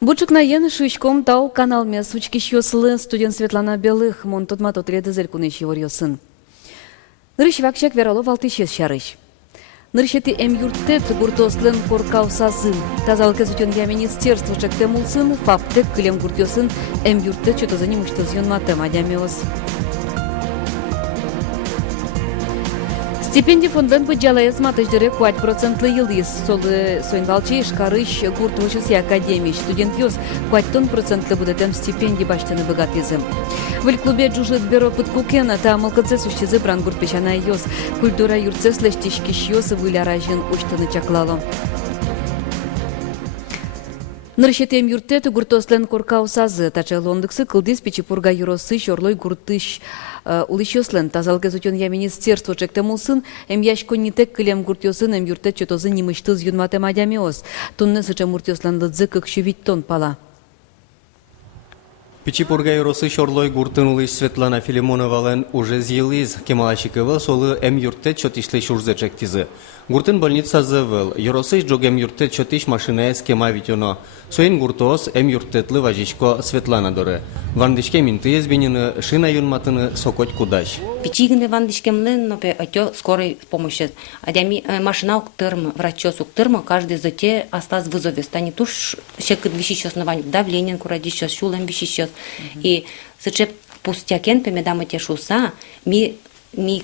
Бучук на ен шучком тау канал ме сучки щёслы студент Светлана Белых мон тотма тотреді зелькунеш еворьосын. Нырыш вакчак веролов алтышес шарыш. Нырышети юрттет гуртослен коркаусазын. Тазалык изутен я министерство чектемулсын, фаптек кылем гуртёсын юрттет чотозани муштозьон матем адямеос. Стипендий фонден быджалаес матыждыре 5% йылдыз. Солы соинвалчи шкарыш гуртвочусы академий. Студент йос 5% будетем стипендий баштаны богатызым. В клубе джужит бюро подкукена, там алкаце сущезы брангур печана йос. Культура юрце слештишки шьёсы выляражен уштаны чаклало. Ныршетем юрттет гуртослен коркаусазы, тача лондыксы кылдис печипурга юросы шорлой гуртыш улышёслен. Тазалык изутен я министерство чектемулсын, яшко нитек кылем гуртёсын юрттет чотозы нимыштыз юнматем адямеос. Тунны сыча муртёслен лыдзы кыкшевиттон пала. Печипурга юросы шорлой гуртын улыш Светлана Филимоновален уже зъелиз. Кемалашикова солы юрттет чотишле шурзе чектизы. Гуртын больница зывыл. Юросы джогем юрттет чотиш машина кема витёно. Соин гуртос юрттетлы важичко Светлана доры. Вандышке минты избенины шина юнматыны сокоть кудаш. Печигны вандышкемлен, но пе отё скорой помощи. Адями машина уктырмы, врачос уктырмы, каждый зате осталось в вызове. Станет уж щекот вещищёс навань, давление курадищёс, шулем вещищёс. И сычеп пустякен пемедам эти шуса, ми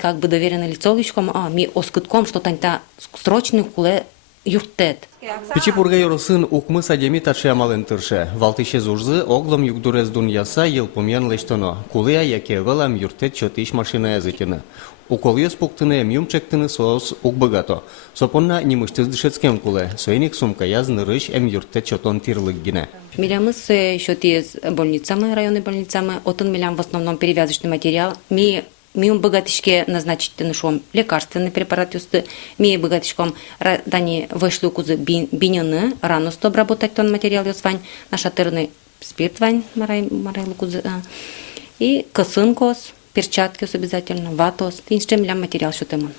как бы доверенное лицо личком, ми оскытком, что таньта срочный куле юрттет. Печипурга юросын укмы садеми тачи амален тырше. Валтыше зужзы оглом югдурез дуньяса ел помьян лештоно. Кулыя яке велам юрттет чотиш машина языкины. Уколъёс пуктыны юмчектыны соос укбыгато. Сопонна нимыштыз дышецкем куле. Соеник сумка яз нырыш юрттет чотон тирлык гине. Милямыз счёты с больницами, районной больницами, отын милям в основном перевязочный материал. Ми богатышке назначительный шом лекарственный препарат юсты. Ми богатышком дани вышлю кузы бинёны, раносто обработать тон материал юсвань, нашатырный спирт вань марай кузы. И косынкос, перчатки обязательно, ватос, инште милям материал шутемон.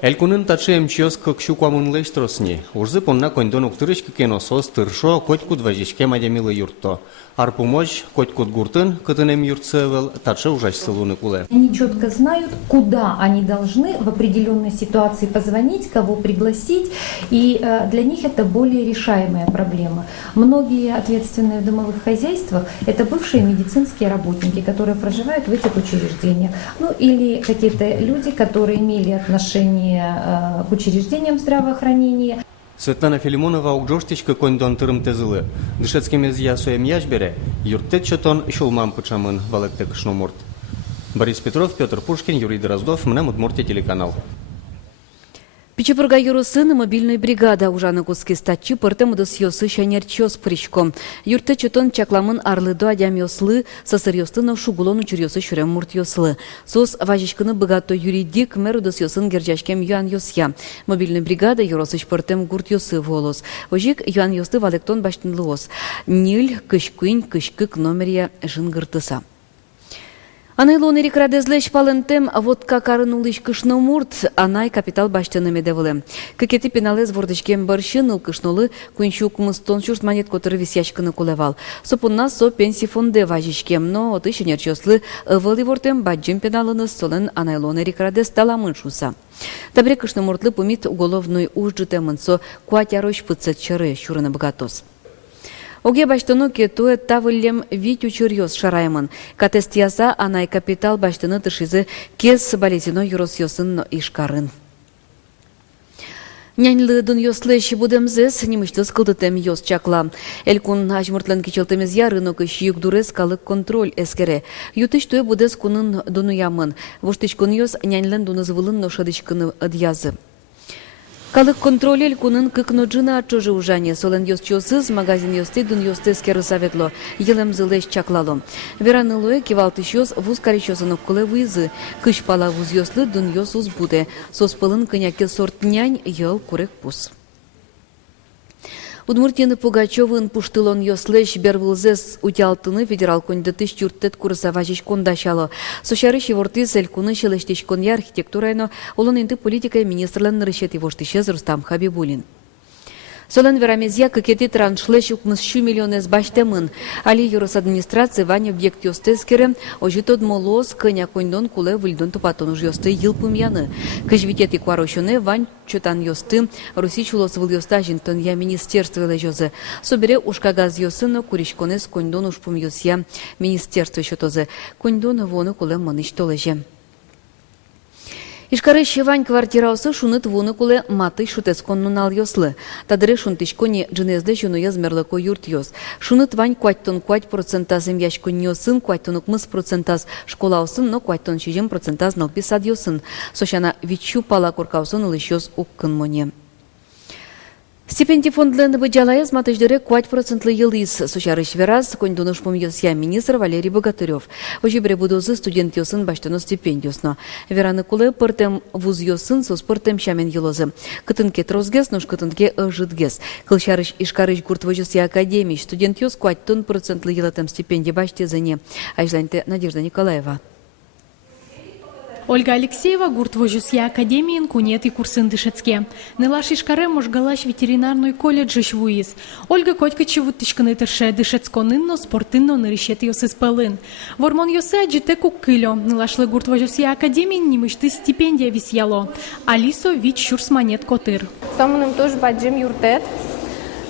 Элькунын тачи эмчиос кыкшу куамын лештросни. Урзы понна кондон уктырыш кеносос тыршо котькут важичке мадямилы юртто. Арпумоч котькут гуртын кытынем юртсевел тачи ужачсылуны куле. Они четко знают, куда они должны в определенной ситуации позвонить, кого пригласить, и для них это более решаемая проблема. Многие ответственные в домовых хозяйствах – это бывшие медицинские работники, которые проживают в этих учреждениях. Ну или какие-то люди, которые имели отношение к учреждениям здравоохранения. Светлана Филимонова угжоштичка кондон тырым тезылы. Дышецкемез ясуем яжбере, юрттет чотон шулмам пычамын валектек шноморт. Борис Петров, Петр Пушкин, Юрий Дроздов, мне Удмуртия телеканал. Печипурга юросын мобильной бригада ужаны куски статчы пыртым удысьёсы шанерчёс причком. Юртте чотон чакламын арлыдо адямёслы, сасырьёстын шугулон учурьёсы шурем муртьёслы. Сос важичкыны богато юридик мэр удысьёсын герджашкем юан ёсья. Мобильной бригада юросыч пыртым гуртьёсы волос. Ожик юан ёсты валектон баштынлыос. Ниль кышкуин кышкык номерия жынгыртыса. Анайлон рекрадезлеш палентем, вот как арынулыш кышномурт, анай капитал баштанами девылы. Какети пеналез вордышкем баршыныл кышнолы, кунчук мыстон чурт монет который висячканы кулевал. Сопунна со пенсии фонде важишкем, но от еще нерчослы, вали вортем баджим пеналыны солен анайлон рекрадез таламын шуса. Табре кышномуртлы пумит уголовной ужджитемын со куатярош пыцет чары шурына богатос. Оге баштыну кетуе тавылем вить учурьёс шараймын. Катест яса анай капитал баштыны тышизы кес болезино юрос ёсын ишкарын. Няньлы дун ёслэши будемзес, немыштыз кылдытем ёс чакла. Элькун ажмуртлен кичелтемез ярынок иш югдурес калык контроль эскере. Ютыш туе будес кунын дунуямын. Вуштыч кун ёс няньлен дуныз-вылын ношадычкыны адьязы. Калык контролель кунын кыкноджина чужи ужане. Солен ёс чосыз, магазин ёсты дун ёсты скеры саветло. Елем зылеш чаклало. Веранылуе кивалтыш ёс вуз каричёсынок куле вызы. Кыш пала вуз ёслы дун ёс уз буде. Сос пылын кыняке сорт нянь ел курек пус. Удмуртияны Пугачевын пуштылон йослеш бервылзес утялтыны федерал кондетыш юрттет курсаважиш кондашало. Сошары шеворты селькуны шелештеш конья архитектурайно олон инты политика министрлан нарышет ивоштышез Рустам Хабибулин. Солен верамезия кекети траншлеш укмысшу миллионез баштемын. Али юрос администрации вань объект йостескере ожитод молос коня кондон куле выльдон тупатон уж йосты йылпым яны. Кыжвитет икварощуне вань чотан йосты Руси чулос выл йоста жинтон я министерство лежозе. Собере ушкагаз йосыно куришконез кондон ушпум йосья министерство щотозе. Кондон воны куле маныш толеже. Ишкары шевань квартираусы шуныт вуны куле маты шутескон нунал йослы. Тадыры шунтишкони джинезде жуну язмерлыко юрт йос. Шуныт вань куаттон 5% земьяшкон йосын, куаттон укмыс процентаз школаусын, но куаттон 6% налписад йосын. Сошана вичу пала куркаусын лышьос уккын моне. Стипендий фондлы быджалаяз матыждыры 5% йылыс. Сушарыш вераз кондуныш помьёсья министр Валерий Богатырев. Ожибре будозы студент йосын баштыно стипендиосно. Вераны кулы пыртем вуз йосын сос пыртем шамен йылозы. Кытынке трозгес, нож кытынке ыжытгес. Кылшарыш ишкарыш гурт вожосья академий. Студент йос 5% йылатем стипендий баштезыне. Айжланте Надежда Николаева. Ольга Алексеева гурт вожусья академиин кунет и курсын дышецке. Нылаш ишкаре можгалаш ветеринарный колледж швуиз. Ольга котка чевут тишканы терше дышецконынно спортынно нырышет йосыз пылын. Вормон йосе аджите куккылё. Нылашлы гурт вожусья академиин нимышты стипендия висьяло. Алисо вич шурс монет котыр. Сомным туж баджим юртет.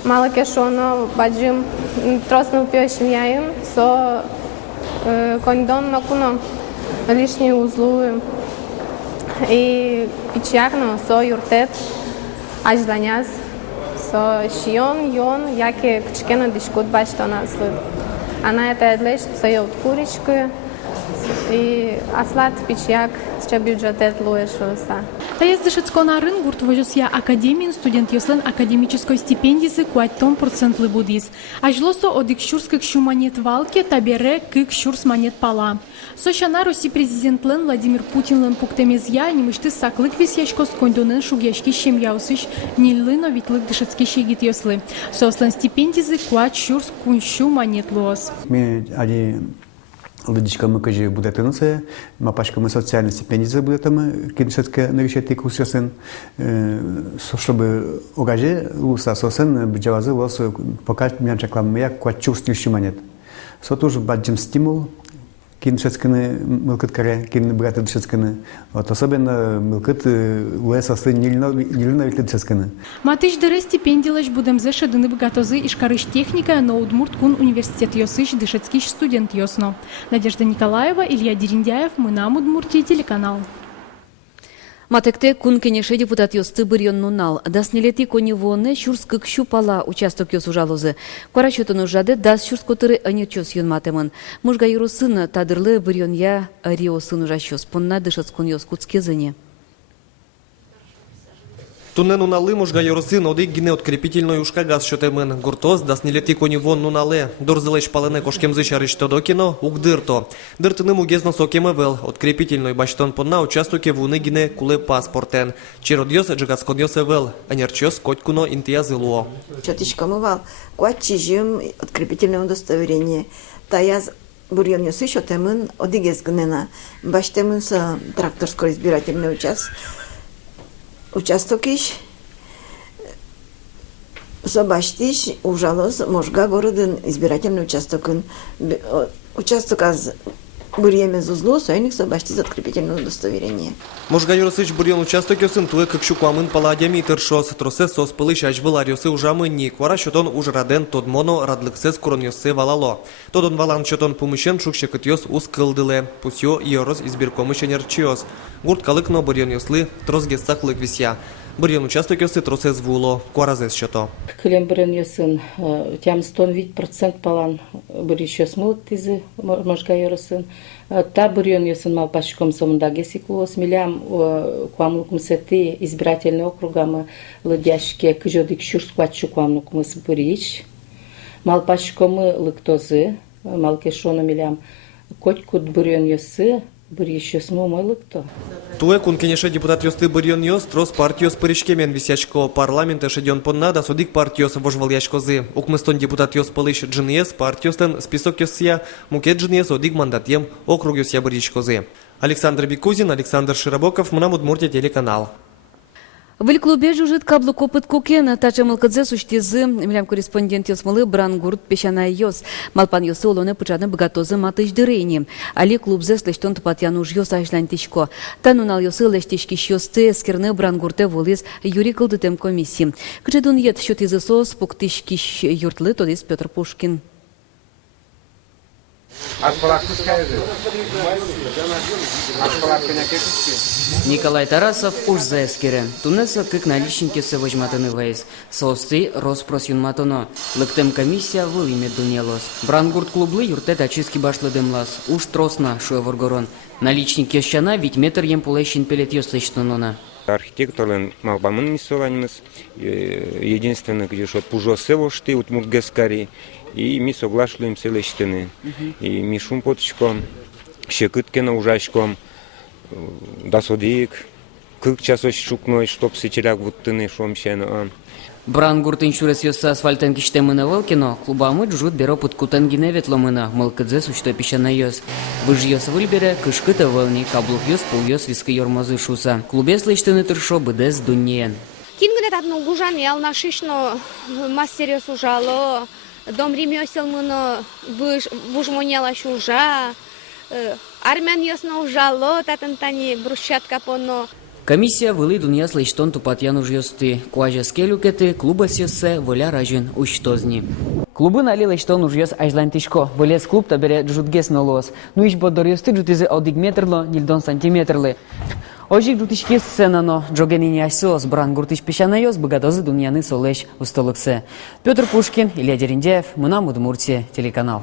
Мало кешоно баджим тросно упёшим яим со кондон накуно. Лишние узлы и печагно со юртет ажданяз со шион йон яке кчкена дишкут башто наслы. Она это эдлеш соёт курички и аслат печяг с бюджетет луешуса. Таяз дышецконарын гурт вожусья академиин студент йослен академической стипендисы 5% будис. Ажлосо одик шурских шу монет валке табере кык шурс монет пала. Сошана Руси президентлен Владимир Путинлен пуктемезья немышты саклык висяшко скондонен шугяшки шемьяусыш ниллыно витлык дышецки шегит йослы. Сослен стипендизы 5 шурс куншу монет лос. Лидичка мы кажи буде тянуться, мапашка мы социальные стипендии будут там, киншетке навещать курсы сын, чтобы угаже луса сосен бджавазы лос пока меня чаклам я квачурстил шуманет. Со тоже баджим стимул. Киншетсканы мылкыткаре, кин браты дышецканы. Вот особенно мылкыт лесасы нильно дышецканы. Матыш дыре стипендилаш будем зэша дыны богатозы ишкарыш техника, но Удмурт кун университет йосыш дышецкиш студент йосно. Надежда Николаева, Илья Дерендяев, мы нам Удмуртия, телеканал. Матекте кун кенеше депутат йосты бырьон нунал. Даснелети кони воне шурск кшу пала участок йос ужалозы. Кварачотын ужады дас шурск котыры анерчос юн матемын. Мужга юрусын тадырлы бырьон я риосын ужащос. Понна дышецкон йос куцкезыне. Тунне нуналы мужга йорсын одик гине открепительной ушкагаз шотемын. Гуртоз даснелети кони вон нунале. Дорзылеш палене кошкемзы шарышто докино угдырто. Дыртыны мугезно сокеме вел. Открепительной баштон понна участуке вуны гине куле паспортен. Чиродьос джигацконьос вел. Анерчос котькуно интиязылуо. Чотичка мывал. Куатчижим открепительное удостоверение. Таяз бурьон йосы шотемын одигез гнена. Баштемын с тракторской избирательный участок иш, собаштиш ужалос можга городын избирательный участок аз бурьеме зузлу, сойник собаштиз открепительное удостоверение. Можга юросыч бурьон участок йосын туе кыкшукуамын паладями тыршос, тросе сос пылыш ажбылар йосы ужамынни, квара шотон ужраден тодмоно радлыксес курон йосы валало. Тодон валан шотон пумышен шукшекыт йос ускылдыле, пусьо йорос избиркомышен ерчиос. Гурт калыкно бурьон йослы, трозге саклык висья. Бурьон участок йосы тросе звуло, кваразес шото. Клем бурьон йосын, тям 100% палан бурьищос мылык тизы, можга йоросын. Та бурьон йосын мал пашком сомундаге сиклуос, милям куамлук мсети избирательный округамы лыдяшке кыжодик шурскватчу куамлук мыс бурьич. Мал пашкомы лыктозы, мал кешоно милям котькут бурьон йосы, бір еще смыл мойлықты. Туе кун кенеше депутат ёсты бырьон ёс, трос партиос пырышкемен висячко парламента шеден понна да судик партиос вожвал ячкозы. Укмыстон депутат ёс пылыш джинес, партиостен список ёсия, мукет джинес одик мандатьем округ ёсия бырьячкозы. Александр Бикузин, Александр Широбоков, Мнам Удмуртия телеканал. В клубе жужит каблук опыт кукен, тача мылкадзе суштизы, милям корреспондент ёсмалы брангурт пешана ёс. Малпан ёсы олоны пычаны богатозы матыш дырейни. Али клубзе слештон тупатян уж ёс ажлантичко. Танунал ёсы лештички шёсты, эскерны брангурте волис Юрий Кылдытем комиссии. Кычедун ет счётизы сос, пуктишки юртлы, тодис Петр Пушкин. Николай Тарасов уж за эскере. Тунеса как наличники се возьматыны вейс. Соосты роспрос юнматоно. Лыктем комиссия в име дунелос. Брангурт клублы юртет очистки башлы дымлас. Уж тросна шуеворгорон. Наличники щана ведь метр ем пулещин пелет ёслычтонона. Архитекторлен малбамын мисованимыз. Единственное, где шот пужосы вошты утмурт гескари. И ми соглашуем селештины. И ми шумпоточком, щекыткена ужачком, досодик, кык часось шукной, чтоб сечеляк вуттыны шомщена. Брангурт иншурес ёсса асфальтен киштемына волкино, клубамы джут беро путкутен гиневетломына, мылкыдзе сучто пищана ёс. Выж ёс выльбере, кышкыта вълни, каблук ёс пул ёс виски ёрмозы шуса. Клубес лештыны тыршо быдес дуньен. Кингнет одну гужан, ял нашишно мастерёс ужало, дом ремесел мыно вужмоняла шужа, армян ёсно ужало, татантани брусчатка поно. Комиссия вылы дунья слештон тупатьян уж ёсты. Куажа скелюкеты, клуба сёссе, воля ражен ущтозни. Клубы нали лештон уж ёс ажлантишко. Волес клуб табере джутгес нолос. Ну иш бодор ёсты джутизе одик метрло, нильдон сантиметрлы. Ожик джутишки сценано, джогенини асёс, брангуртиш пешана ёс, богатозы дуньяны солеш устолыксе. Петр Пушкин, Илья Дерендяев, Мнам Удмуртия, телеканал.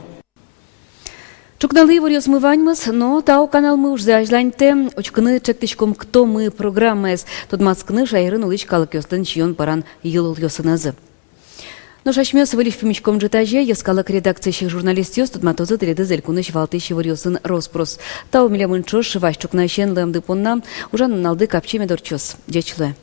Чукналы вор смываньмыз, но тау канал мы уж зажланьте, очкны чектичком кто мы программес, тут маскны шайрын улыч калык ёстын чион паран йылыл ёсынызы. Но шашмёс вылив пимичком джетаже, яскалык редакциящих журналист ёс, тут матозы теледы зелькуныч валтыщи вор ёсын роспрос. Тау милямын чош, ваш чукна щен лэмды понна, ужан налды капчеме дорчос. Дечлы.